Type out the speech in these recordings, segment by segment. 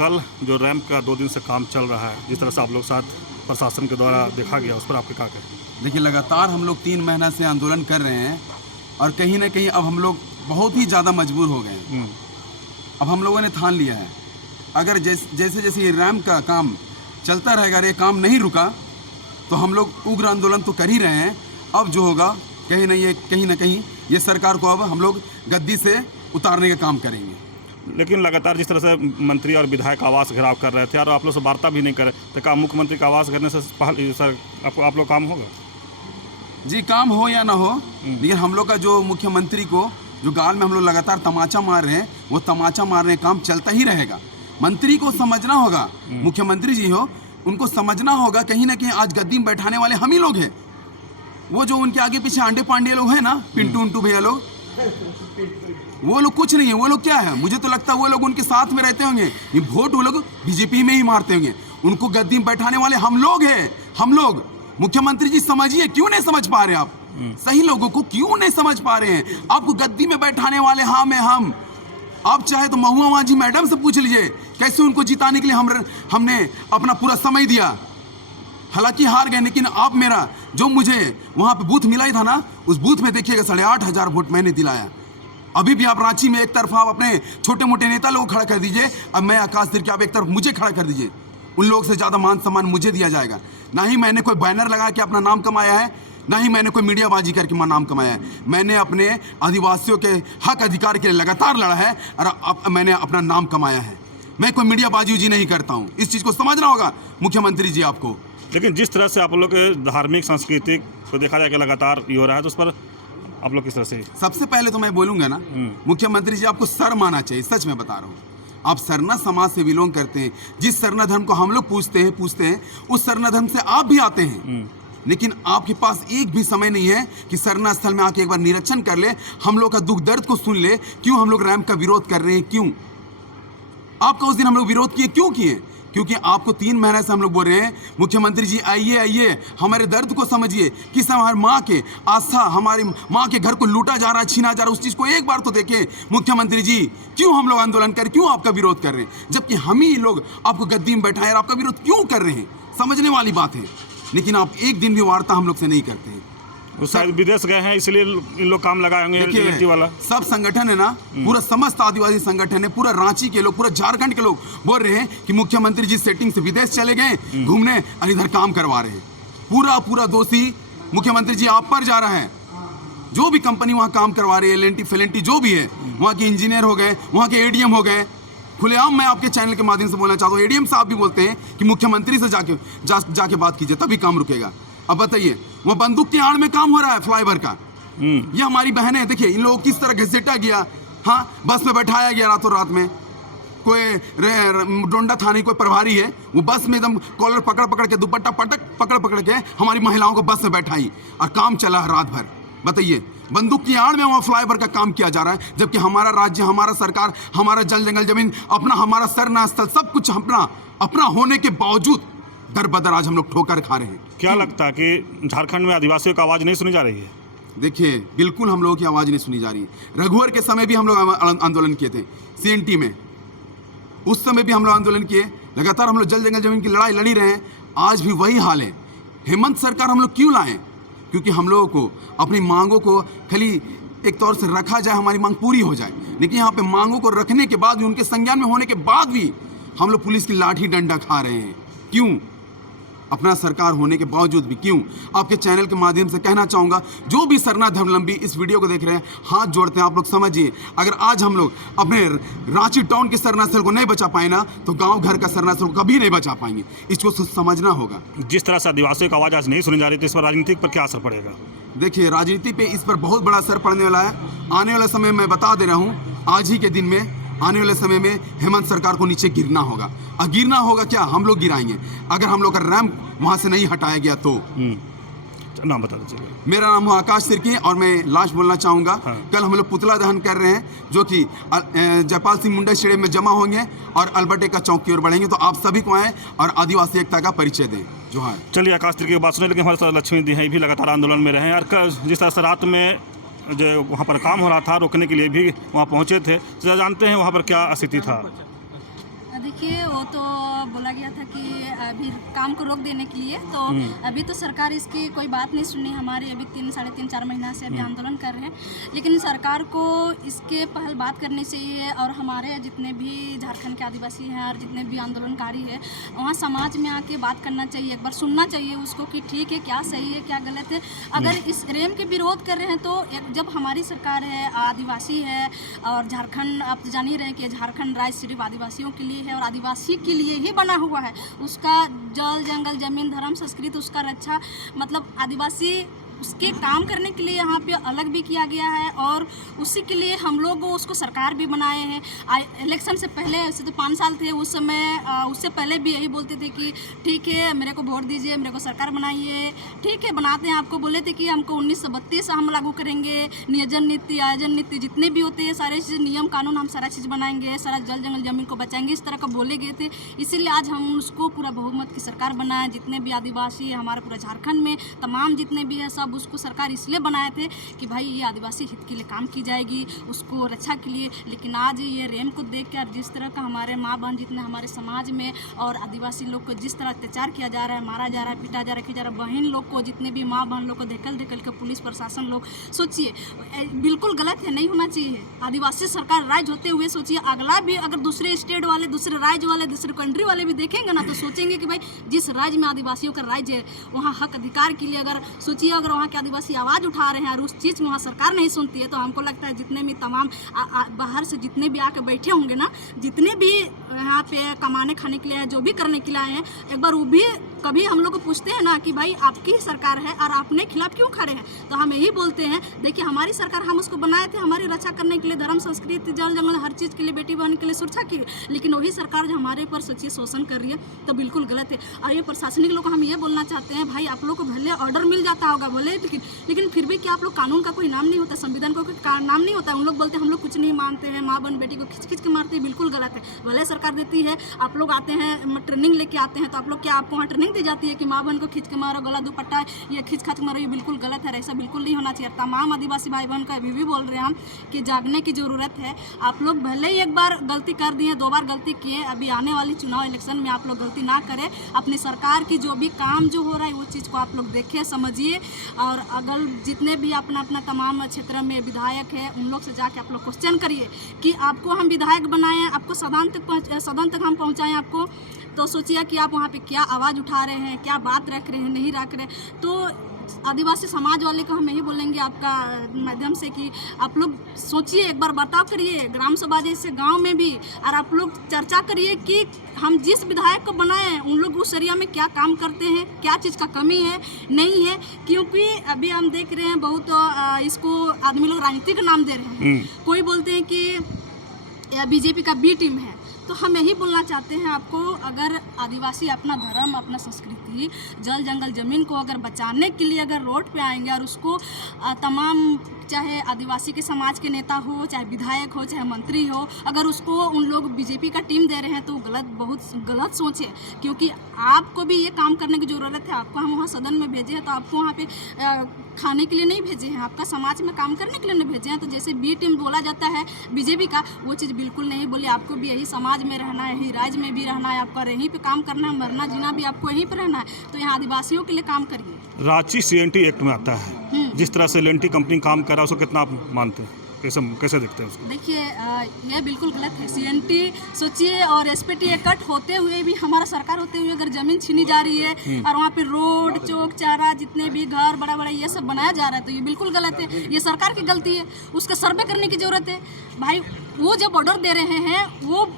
कल जो रैंप का 2 दिन से काम चल रहा है, जिस तरह से आप लोग साथ प्रशासन के द्वारा देखा गया, उस पर आपके क्या कहें? देखिए, लगातार हम लोग 3 महीना से आंदोलन कर रहे हैं और कहीं ना कहीं अब हम लोग बहुत ही ज़्यादा मजबूर हो गए हैं। अब हम लोगों ने ठान लिया है, अगर जैसे जैसे ये रैंप का काम चलता रहेगा, अगर ये काम नहीं रुका तो हम लोग उग्र आंदोलन तो कर ही रहे हैं। अब जो होगा कहीं ना कहीं ये सरकार को अब हम लोग गद्दी से उतारने का काम करेंगे। लेकिन लगातार जिस तरह से मंत्री और विधायक आवास घेराव कर रहे थे और आप लोग से वार्ता भी नहीं करे, तो क्या मुख्यमंत्री का आवास घेरने से पहले सर आप लोग काम होगा? जी, काम हो या ना हो, लेकिन हम लोग का जो मुख्यमंत्री को जो गाल में हम लोग लगातार तमाचा मार रहे हैं, वो तमाचा मारने का काम चलता ही रहेगा। मंत्री को समझना होगा, मुख्यमंत्री जी हो, उनको समझना होगा कहीं ना कहीं आज गद्दी में बैठाने वाले हम ही लोग हैं। वो जो उनके आगे पीछे आंडे पांडे लोग हैं ना, पिंटू उंटू भैया लोग, वो लोग कुछ नहीं है। वो लोग क्या है, मुझे तो लगता है वो लोग उनके साथ में रहते होंगे, ये वोट वो लोग बीजेपी में ही मारते होंगे। उनको गद्दी में बैठाने वाले हम लोग हैं, हम लोग। मुख्यमंत्री जी समझिए, क्यों नहीं समझ पा रहे आप? सही लोगों को क्यों नहीं समझ पा रहे हैं? आपको गद्दी में बैठाने वाले हम। आप चाहे तो महुआ मांझी मैडम से पूछ लीजिए, कैसे उनको जिताने के लिए हमने अपना पूरा समय दिया। हालांकि हार गए, लेकिन आप मेरा जो मुझे वहां पे बूथ मिला ही था ना, उस बूथ में देखिएगा 8,500 वोट मैंने दिलाया। अभी भी आप रांची में एक तरफ आप अपने छोटे मोटे नेता लोग खड़ा कर दीजिए, अब मैं आकाश तिर्की आप एक तरफ मुझे खड़ा कर दीजिए। उन लोग से ज़्यादा मान सम्मान मुझे दिया जाएगा। ना ही मैंने कोई बैनर लगा के अपना नाम कमाया है, ना ही मैंने कोई मीडियाबाजी करके नाम कमाया है। मैंने अपने आदिवासियों के हक अधिकार के लिए लगातार लड़ा है और मैंने अपना नाम कमाया है। मैं कोई मीडियाबाजी जी नहीं करता हूँ, इस चीज़ को समझना होगा मुख्यमंत्री जी आपको। लेकिन जिस तरह से आप लोग के धार्मिक सांस्कृतिक को देखा जाए कि लगातार ये हो रहा है, तो उस पर आप लोग किस तरह से? सबसे पहले तो मैं बोलूँगा ना, मुख्यमंत्री जी आपको सर माना चाहिए, सच में बता रहा हूँ। आप सरना समाज से बिलोंग करते हैं, जिस सरना धर्म को हम लोग पूछते हैं, उस सरना धर्म से आप भी आते हैं। लेकिन आपके पास एक भी समय नहीं है कि सरना स्थल में आके एक बार निरीक्षण कर ले, हम लोग का दुख दर्द को सुन ले, क्यों हम लोग रैंप का विरोध कर रहे हैं। क्यों आपका उस दिन हम लोग विरोध किए, क्यों किए? क्योंकि आपको 3 महीने से हम लोग बोल रहे हैं, मुख्यमंत्री जी आइए, हमारे दर्द को समझिए, किस हमारी माँ के आस्था, हमारी माँ के घर को लूटा जा रहा है, छीना जा रहा है, उस चीज़ को एक बार तो देखें मुख्यमंत्री जी। क्यों हम लोग आंदोलन कर, क्यों आपका विरोध कर रहे हैं, जबकि हम ही लोग आपको गद्दी में बैठाए और आपका विरोध क्यों कर रहे हैं? समझने वाली बात है। लेकिन आप एक दिन भी वार्ता हम लोग से नहीं करते हैं। वो शायद विदेश गए हैं, इसलिए इन लोग काम लगाए होंगे वाला। सब संगठन है ना, पूरा समस्त आदिवासी संगठन है, पूरा रांची के लोग, पूरा झारखंड के लोग बोल रहे हैं कि मुख्यमंत्री जी सेटिंग से विदेश चले गए घूमने और इधर काम करवा रहे हैं। पूरा दोषी मुख्यमंत्री जी आप पर जा रहा है। जो भी कंपनी वहाँ काम करवा रही है, एल&टी फेलेंटी जो भी है, वहाँ के इंजीनियर हो गए, वहाँ के एडीएम हो गए। खुलेआम मैं आपके चैनल के माध्यम से बोलना चाहता हूँ, एडीएम साहब भी बोलते हैं कि मुख्यमंत्री से जाके बात कीजिए, तभी काम रुकेगा। अब बताइए, वो बंदूक की आड़ में काम हो रहा है फ्लाईओवर का। ये हमारी बहनें, देखिए इन लोगों किस तरह घसीटा गया। हाँ, बस में बैठाया गया रातों रात में। कोई डोंडा थाने कोई प्रभारी है, वो बस में एकदम कॉलर पकड़ के, दुपट्टा पकड़ के हमारी महिलाओं को बस में बैठाई और काम चला रात भर। बताइए, बंदूक की आड़ में वहाँ फ्लाईओवर का काम किया जा रहा है, जबकि हमारा राज्य, हमारा सरकार, हमारा जल जंगल जमीन अपना, हमारा सरना स्थल सब कुछ अपना होने के बावजूद दर बदर आज हम लोग ठोकर खा रहे हैं। क्या लगता है कि झारखंड में आदिवासियों की आवाज़ नहीं सुनी जा रही है? देखिए, बिल्कुल हम लोगों की आवाज़ नहीं सुनी जा रही है। रघुवर के समय भी हम लोग आंदोलन किए थे, CNT में, उस समय भी हम लोग आंदोलन किए। लगातार हम लोग जल जंगल जमीन की लड़ाई लड़ी रहे हैं, आज भी वही हाल है। हेमंत सरकार हम लोग क्यों लाएं? क्योंकि हम लोगों को अपनी मांगों को खाली एक तौर से रखा जाए, हमारी मांग पूरी हो जाए। लेकिन यहाँ पे मांगों को रखने के बाद भी, उनके संज्ञान में होने के बाद भी हम लोग पुलिस की लाठी डंडा खा रहे हैं। क्यों? अपना सरकार होने के बावजूद भी क्यों? आपके चैनल के माध्यम से कहना चाहूँगा, जो भी सरना धर्मावलंबी इस वीडियो को देख रहे हैं, हाथ जोड़ते हैं, आप लोग समझिए, अगर आज हम लोग अपने रांची टाउन के सरना स्थल को नहीं बचा पाए ना, तो गांव घर का सरना स्थल को कभी नहीं बचा पाएंगे। इसको समझना होगा। जिस तरह से आदिवासियों की आवाज़ आज नहीं सुनी जा रही, तो इस पर राजनीति पर क्या असर पड़ेगा? देखिए, राजनीति पे इस पर बहुत बड़ा असर पड़ने वाला है। आने वाला समय मैं बता दे रहा हूँ, आज ही के दिन में, आने वाले समय में हेमंत सरकार को नीचे गिरना होगा। और गिरना होगा क्या? हम लोग गिराएंगे, अगर हम लोग का रैंप वहाँ से नहीं हटाया गया तो। नाम बता दीजिए। मेरा नाम है आकाश तिर्की और मैं लास्ट बोलना चाहूँगा। हाँ। कल हम लोग पुतला दहन कर रहे हैं, जो कि जयपाल सिंह मुंडा स्टेडियम में जमा होंगे और अल्बर्ट एक्का चौक की ओर बढ़ेंगे। तो आप सभी को आएँ और आदिवासी एकता का परिचय दें। जो है, चलिए आकाश तिर्की की बात सुने, लेकिन हमारे साथ लक्ष्मी दी हैं, भी लगातार आंदोलन में रहे हैं। और जिस तरह से रात में जो वहाँ पर काम हो रहा था, रोकने के लिए भी वहाँ पहुँचे थे, तो जानते हैं वहाँ पर क्या स्थिति था? देखिए वो तो बोला गया था कि अभी काम को रोक देने के लिए, तो अभी तो सरकार इसकी कोई बात नहीं सुनी हमारी। अभी 3-4 महीना से अभी आंदोलन कर रहे हैं, लेकिन सरकार को इसके पहल बात करनी चाहिए। और हमारे जितने भी झारखंड के आदिवासी हैं और जितने भी आंदोलनकारी हैं, वहाँ समाज में आके बात करना चाहिए, एक बार सुनना चाहिए उसको कि ठीक है क्या सही है क्या गलत है। अगर इस रेम के विरोध कर रहे हैं तो जब हमारी सरकार है, आदिवासी है और झारखंड, आप तो जान ही रहे हैं कि झारखंड राज्य सिर्फ आदिवासियों के लिए है और आदिवासी के लिए ही बना हुआ है। उसका जल जंगल जमीन धर्म संस्कृति उसका रक्षा, मतलब आदिवासी उसके काम करने के लिए यहाँ पे अलग भी किया गया है और उसी के लिए हम लोग उसको सरकार भी बनाए हैं। इलेक्शन से पहले, ऐसे तो 5 साल थे उस समय, उससे पहले भी यही बोलते थे कि ठीक है मेरे को वोट दीजिए, मेरे को सरकार बनाइए, ठीक है बनाते हैं। आपको बोले थे कि हमको 1932 हम लागू करेंगे, नियोजन नीति आयोजन नीति जितने भी होते हैं सारे चीज़ नियम कानून हम सारा चीज़ बनाएंगे, सारा जल जंगल जमीन को बचाएंगे, इस तरह का बोले गए थे। इसीलिए आज हम उसको पूरा बहुमत की सरकार बनाए। जितने भी आदिवासी है हमारे पूरे झारखंड में, तमाम जितने भी है सब उसको सरकार इसलिए बनाए थे कि भाई ये आदिवासी हित के लिए काम की जाएगी, उसको रक्षा के लिए। लेकिन आज ये रेम को देख कर जिस तरह का हमारे माँ बहन जितने हमारे समाज में और आदिवासी लोग को जिस तरह अत्याचार किया जा रहा है, मारा जा रहा है, पीटा जा रहा है, किया जा रहा है, बहन लोग को जितने भी माँ बहन लोग को ढकेल के पुलिस प्रशासन लोग, सोचिए बिल्कुल गलत है, नहीं होना चाहिए। आदिवासी सरकार राज्य होते हुए सोचिए अगला भी अगर दूसरे स्टेट वाले, दूसरे राज्य वाले, दूसरे कंट्री वाले भी देखेंगे ना तो सोचेंगे कि भाई जिस राज्य में आदिवासियों का राज्य है वहाँ हक अधिकार के लिए अगर सोचिए, अगर वहाँ के आदिवासी आवाज़ उठा रहे हैं और उस चीज़ में वहाँ सरकार नहीं सुनती है, तो हमको लगता है जितने भी तमाम बाहर से जितने भी आके बैठे होंगे ना, जितने भी यहाँ पे कमाने खाने के लिए आए, जो भी करने के लिए आए हैं, एक बार वो भी कभी हम लोग को पूछते हैं ना कि भाई आपकी सरकार है और अपने खिलाफ क्यों खड़े हैं, तो हम यही बोलते हैं देखिए हमारी सरकार, हम उसको बनाए थे हमारी रक्षा करने के लिए, धर्म संस्कृति जल जंगल हर चीज़ के लिए, बेटी बहन के लिए सुरक्षा की, लेकिन वही सरकार जो हमारे पर सोचिए शोषण कर रही है तो बिल्कुल गलत है। और ये प्रशासनिक लोग को हम ये बोलना चाहते हैं भाई आप लोग को भले ऑर्डर मिल जाता होगा बोले, लेकिन फिर भी क्या आप लोग कानून का कोई नाम नहीं होता, संविधान का कोई नाम नहीं होता। उन लोग बोलते हैं हम लोग कुछ नहीं मानते हैं, माँ बहन बेटी को खिंच खिंच के मारते हैं, बिल्कुल गलत है। भले सरकार देती है, आप लोग आते हैं ट्रेनिंग लेके आते हैं, तो आप लोग क्या आपको वहाँ ट्रेनिंग दी जाती है कि माँ बहन को खींच के मारो, गला दुपट्टा ये खींच खाच मारो, ये बिल्कुल गलत है, ऐसा बिल्कुल नहीं होना चाहिए। तमाम आदिवासी भाई बहन को अभी भी बोल रहे हैं हम कि जागने की ज़रूरत है। आप लोग भले ही एक बार गलती कर दिए, 2 बार गलती किए, अभी आने वाली चुनाव इलेक्शन में आप लोग गलती ना करें। अपनी सरकार की जो भी काम जो हो रहा है वो चीज़ को आप लोग देखें समझिए, और अगर जितने भी अपना अपना तमाम क्षेत्र में विधायक है उन लोग से जाके आप लोग क्वेश्चन करिए कि आपको हम विधायक बनाएं, आपको सदन तक हम पहुँचाएँ आपको, तो सोचिए कि आप वहाँ पे क्या आवाज़ उठा रहे हैं, क्या बात रख रहे हैं, नहीं रख रहे। तो आदिवासी समाज वाले को हम यही बोलेंगे आपका माध्यम से कि आप लोग सोचिए, एक बार बर्ताव करिए ग्राम सभा जैसे गांव में भी, और आप लोग चर्चा करिए कि हम जिस विधायक को बनाए हैं उन लोग उस एरिया में क्या काम करते हैं, क्या चीज़ का कमी है नहीं है। क्योंकि अभी हम देख रहे हैं बहुत इसको आदमी लोग राजनीति का नाम दे रहे हैं, कोई बोलते हैं कि बीजेपी का बी टीम है। तो हम यही बोलना चाहते हैं आपको, अगर आदिवासी अपना धर्म अपना संस्कृति जल जंगल ज़मीन को अगर बचाने के लिए अगर रोड पे आएंगे और उसको तमाम चाहे आदिवासी के समाज के नेता हो, चाहे विधायक हो, चाहे मंत्री हो, अगर उसको उन लोग बीजेपी का टीम दे रहे हैं तो बहुत गलत सोच है। क्योंकि आपको भी ये काम करने की ज़रूरत है, आपको हम वहाँ सदन में भेजे हैं तो आपको वहाँ पे खाने के लिए नहीं भेजे हैं, आपका समाज में काम करने के लिए नहीं भेजे हैं। तो जैसे बी टीम बोला जाता है बीजेपी का, वो चीज़ बिल्कुल नहीं बोली। आपको भी यही समाज में रहना है, यही राज्य में भी रहना है, आपका यहीं पे काम करना है, मरना जीना भी आपको यहीं पे रहना है। तो यहाँ आदिवासियों के लिए काम करिए। रांची सीएनटी एक्ट में आता है, जिस तरह से एल&टी कंपनी काम कर रहा है उसको कितना आप मानते हैं, कैसे देखते हैं उसको? देखिए ये बिल्कुल गलत है। सीएनटी सोचिए और एसपीटी एक्ट होते हुए भी, हमारा सरकार होते हुए अगर ज़मीन छीनी जा रही है और वहाँ पे रोड चौक चारा जितने भी घर बड़ा बड़ा ये सब बनाया जा रहा है तो ये बिल्कुल गलत है। ये सरकार की गलती है, उसका सर्वे करने की ज़रूरत है भाई। वो जब ऑर्डर दे रहे हैं, वो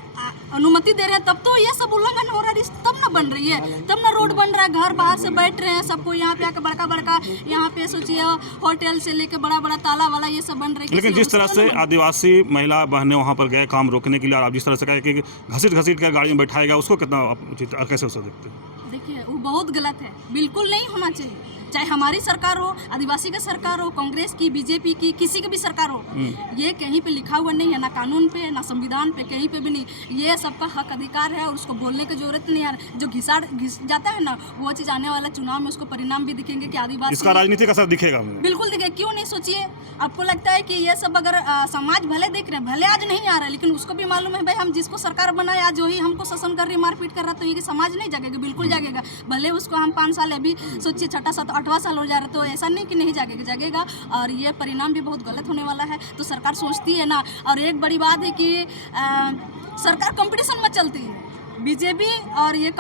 अनुमति दे रहे हैं, तब तो ये सब उल्लंघन हो रहा है, तब ना बन रही है, तब ना रोड बन रहा है, घर बाहर से बैठ रहे हैं सबको, यहाँ पे आकर बड़का बड़का यहाँ पे सोचिए होटल से लेके बड़ा बड़ा ताला वाला ये सब बन रही है। लेकिन जिस तरह से आदिवासी महिला बहनें वहाँ पर गए काम रोकने के लिए, और आप जिस तरह से कहे कि घसीट कर गाड़ी में बैठाएगा, उसको कितना उचित और कैसे उसको देखते हैं? देखिए वो बहुत गलत है, बिल्कुल नहीं होना चाहिए। चाहे हमारी सरकार हो, आदिवासी का सरकार हो, कांग्रेस की, बीजेपी की, किसी की भी सरकार हो, ये कहीं पे लिखा हुआ नहीं है, ना कानून पे ना संविधान पे, कहीं पे भी नहीं। ये सबका हक अधिकार है और उसको बोलने की जरूरत नहीं है। जो घिस जाता है ना, वो चीज़ आने वाला चुनाव में उसको परिणाम भी दिखेंगे कि आदिवासी, इसका राजनीतिक असर दिखेगा, बिल्कुल दिखेगा। क्यों नहीं, सोचिए आपको लगता है कि ये सब अगर समाज भले देख रहे हैं, भले आज नहीं आ रहा है, लेकिन उसको भी मालूम है भाई हम जिसको सरकार बनाए आज वही हमको शासन कर रही, मारपीट कर रहा, तो ये कि समाज नहीं जागेगा? बिल्कुल जागेगा। भले उसको हम 5 साल अभी सोचिए 6, 7, 8वां साल हो जा रहा है, तो ऐसा नहीं कि नहीं जागेगा, जागेगा। और ये परिणाम भी बहुत गलत होने वाला है। तो सरकार सोचती है ना। और एक बड़ी बात है कि सरकार कंपटीशन में चलती है। बीजेपी और ये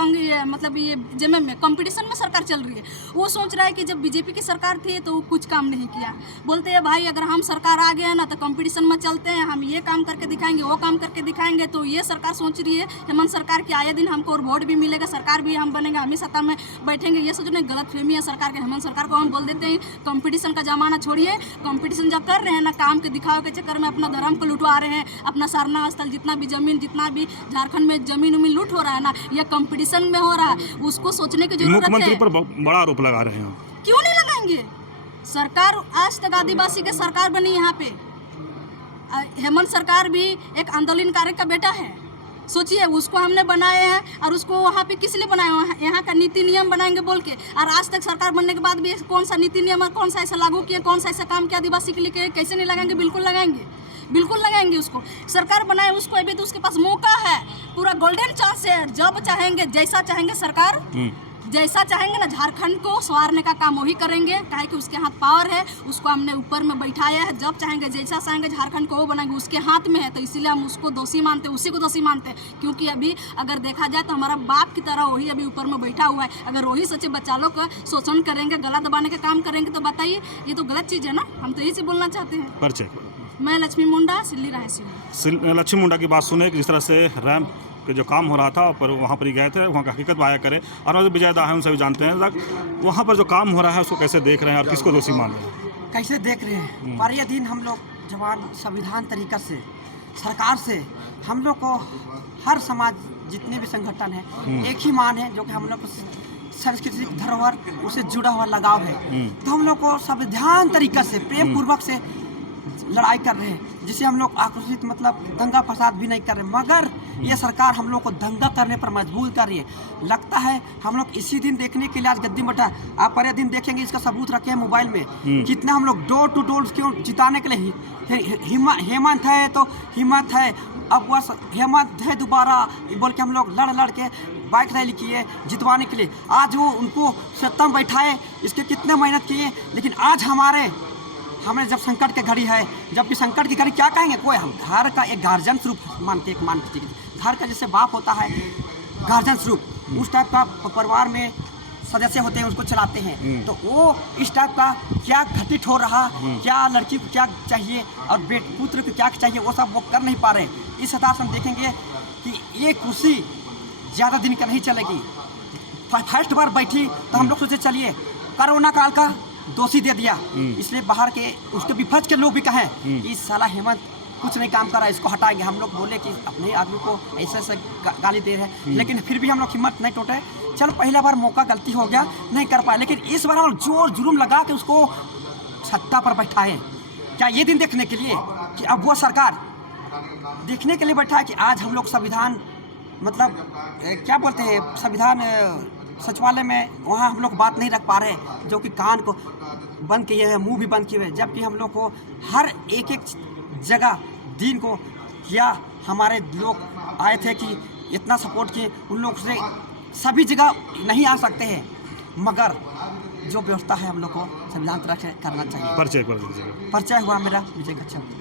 मतलब ये जेएमएम में कंपटीशन में सरकार चल रही है। वो सोच रहा है कि जब बीजेपी की सरकार थी तो वो कुछ काम नहीं किया। बोलते हैं भाई अगर हम सरकार आ गए ना तो कंपटीशन में चलते हैं, हम ये काम करके दिखाएंगे, वो काम करके दिखाएंगे। तो ये सरकार सोच रही है हेमंत सरकार की आए दिन हमको और वोट भी मिलेगा, सरकार भी हम बनेंगे, हम ही सत्ता में बैठेंगे। ये सोचना गलतफहमी है सरकार के। हेमंत सरकार को हम बोल देते हैं कंपटीशन का जमाना छोड़िए, कंपटीशन जो कर रहे हैं ना काम के दिखावे के चक्कर में अपना धर्म को लुटवा रहे हैं, अपना सारना स्थल जितना भी जमीन, जितना भी झारखंड में जमीन उमीन लूट हो रहा है ना, ये कंपटीशन में हो रहा है। उसको सोचने की जरूरत है। मुख्यमंत्री पर बड़ा आरोप लगा रहे हैं। क्यों नहीं लगाएंगे? सरकार आज तक आदिवासी के सरकार बनी यहाँ पे। हेमंत सरकार भी एक आंदोलनकारी का बेटा है। सोचिए उसको हमने बनाए हैं और उसको वहाँ पे किस लिए बनाए हैं? यहाँ का नीति नियम बनाएंगे बोल के। और आज तक सरकार बनने के बाद भी कौन सा नीति नियम और कौन सा ऐसा लागू किया, कौन सा ऐसा काम किया आदिवासी के लिए? कैसे नहीं लगाएंगे? बिल्कुल लगाएंगे, बिल्कुल लगाएंगे। उसको सरकार बनाए उसको, अभी तो उसके पास मौका है, पूरा गोल्डन चांस है। जब चाहेंगे, जैसा चाहेंगे सरकार, जैसा चाहेंगे ना झारखंड को संवारने का काम वही करेंगे। काहे कि उसके हाथ पावर है, उसको हमने ऊपर में बैठाया है। जब चाहेंगे, जैसा चाहेंगे झारखंड को वो बनाएंगे, उसके हाथ में है। तो इसीलिए हम उसको दोषी मानते हैं, उसी को दोषी मानते हैं। क्योंकि अभी अगर देखा जाए तो हमारा बाप की तरह वही अभी ऊपर में बैठा हुआ है। अगर वही सोचे बच्चा लोग का शोषण करेंगे, गला दबाने का काम करेंगे, तो बताइए ये तो गलत चीज़ है ना। हम तो यही से बोलना चाहते हैं। परिचय। मैं लक्ष्मी मुंडा, सिल्ली रायसीन। लक्ष्मी मुंडा की बात सुने कि जिस तरह से रैंप के जो काम हो रहा था पर वहाँ पर ही गए थे, वहाँ का हकीकत बयां करें। और जो विजय दा है उनसे भी जानते हैं वहाँ पर जो काम हो रहा है उसको कैसे देख रहे हैं और किसको दोषी मान रहे हैं? कैसे देख रहे हैं? पर ये दिन हम लोग जवान संविधान तरीका से सरकार से हम लोग को हर समाज जितने भी संगठन है एक ही मान है, जो कि हम लोग को सांस्कृतिक धरोहर उससे जुड़ा हुआ लगाव है। तो हम लोग को संविधान तरीका से प्रेम पूर्वक से लड़ाई कर रहे हैं, जिसे हम लोग आक्रोशित मतलब दंगा फसाद भी नहीं कर रहे। मगर ये सरकार हम लोग को दंगा करने पर मजबूर कर रही है। लगता है हम लोग इसी दिन देखने के लिए आज गद्दी मटा, आप पर दिन देखेंगे, इसका सबूत रखे हैं मोबाइल में। कितना हम लोग डोर टू डोर क्यों जिताने के लिए हेमंत है तो हिम्मत है, अब वह हेमंत है दोबारा बोल के हम लोग लड़ के बाइक रैली किए जितवाने के लिए। आज वो उनको सत्ता में बैठाए, इसके कितने मेहनत किए, लेकिन आज हमें जब संकट की घड़ी है, जबकि संकट की घड़ी क्या कहेंगे, कोई हम घर का एक गार्जियन स्वरूप मानते, घर का जैसे बाप होता है गार्जियन स्वरूप, उस टाइप का परिवार में सदस्य होते हैं, उसको चलाते हैं। तो वो इस टाइप का क्या घटित हो रहा, क्या लड़की को क्या चाहिए और पुत्र को क्या चाहिए, वो सब वो कर नहीं पा रहे। इस हिसाब से हम देखेंगे कि ये कुर्सी ज़्यादा दिन का नहीं चलेगी। फर्स्ट बार बैठी तो हम लोग सोचे चलिए कोरोना काल का दोषी दे दिया, इसलिए बाहर के उसके विपक्ष के लोग भी कहें कि साला हेमंत कुछ नहीं काम कर रहा है, इसको हटाएंगे। हम लोग बोले कि अपने आदमी को ऐसे गाली दे रहे हैं, लेकिन फिर भी हम लोग हिम्मत नहीं टूटे। चलो पहला बार मौका गलती हो गया, नहीं कर पाए, लेकिन इस बार हम लोग जोर जुलूम लगा के उसको सत्ता पर बैठाए। क्या ये दिन देखने के लिए कि अब वो सरकार देखने के लिए बैठा है कि आज हम लोग संविधान मतलब क्या बोलते हैं, संविधान सचिवालय में वहाँ हम लोग बात नहीं रख पा रहे, जो कि कान को बंद किए हैं, मुंह भी बंद किए हुए, जबकि हम लोग को हर एक जगह दिन को किया। हमारे लोग आए थे कि इतना सपोर्ट किए, उन लोग से सभी जगह नहीं आ सकते हैं, मगर जो व्यवस्था है हम लोग को संविधान तरह से करना चाहिए। परिचय हुआ मेरा विजय कच्छप।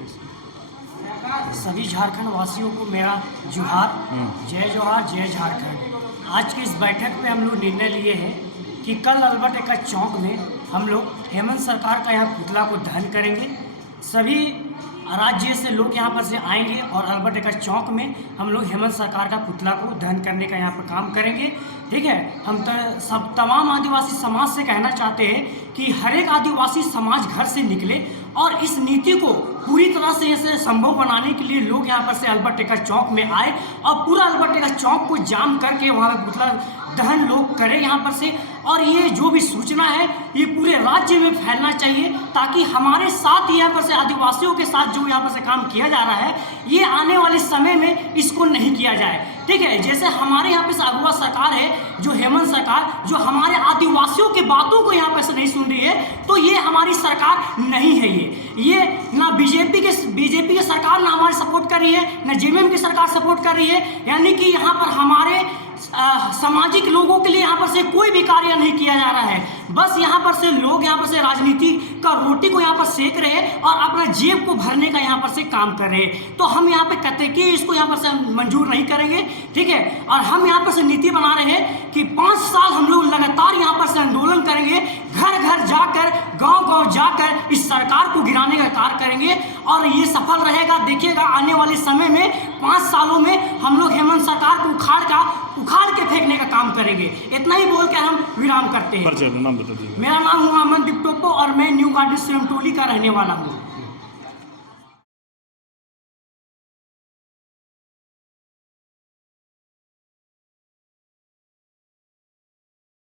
सभी झारखंड वासियों को मेरा जोहार, जय जोहार, जय झारखंड। आज की इस बैठक में हम लोग निर्णय लिए हैं कि कल अल्बर्ट एक्का चौक में हम लोग हेमंत सरकार का यहाँ पुतला को दहन करेंगे। सभी राज्य से लोग यहाँ पर से आएंगे और अल्बर्ट एक्का चौक में हम लोग हेमंत सरकार का पुतला को दहन करने का यहाँ पर काम करेंगे। ठीक है, हम सब तमाम आदिवासी समाज से कहना चाहते हैं कि हर एक आदिवासी समाज घर से निकले और इस नीति को पूरी तरह से इसे संभव बनाने के लिए लोग यहाँ पर से अल्बर्ट एक्का चौक में आए और पूरा अल्बर्ट एक्का चौक को जाम करके वहाँ पर पुतला दहन लोग करें यहाँ पर से। और ये जो भी सूचना है ये पूरे राज्य में फैलना चाहिए, ताकि हमारे साथ यहाँ पर से आदिवासियों के साथ जो यहाँ पर से काम किया जा रहा है ये आने वाले समय में इसको नहीं किया जाए। ठीक है, जैसे हमारे यहाँ पे से अगुआ सरकार है जो हेमंत सरकार, जो हमारे आदिवासियों की बातों को यहाँ पे से नहीं सुन रही है, तो ये हमारी सरकार नहीं है। ये ना बीजेपी की सरकार ना हमारी सपोर्ट कर रही है, ना जेएमएम की सरकार सपोर्ट कर रही है। यानी कि यहाँ पर हमारे सामाजिक लोगों के लिए यहाँ पर से कोई भी कार्य नहीं किया जा रहा है। बस यहाँ पर से लोग यहाँ पर से राजनीति का रोटी को यहाँ पर सेक रहे हैं और अपना जेब को भरने का यहाँ पर से काम कर रहे हैं। तो हम यहाँ पे कहते हैं कि इसको यहाँ पर से मंजूर नहीं करेंगे। ठीक है, और हम यहाँ पर से नीति बना रहे हैं कि 5 साल हम लोग लगातार यहाँ पर से आंदोलन करेंगे, घर घर जाकर, गांव गांव जाकर इस सरकार को गिराने का कार्य करेंगे और ये सफल रहेगा। देखिएगा आने वाले समय में 5 सालों में हम लोग हेमंत सरकार को उखाड़ के फेंकने का काम करेंगे। इतना ही बोल के हम विराम करते हैं। परिचय नाम बता दीजिए। मेरा नाम हुआ अमनदीप टोप्पो और मैं न्यू गार्डन सिमटोली का रहने वाला हूँ।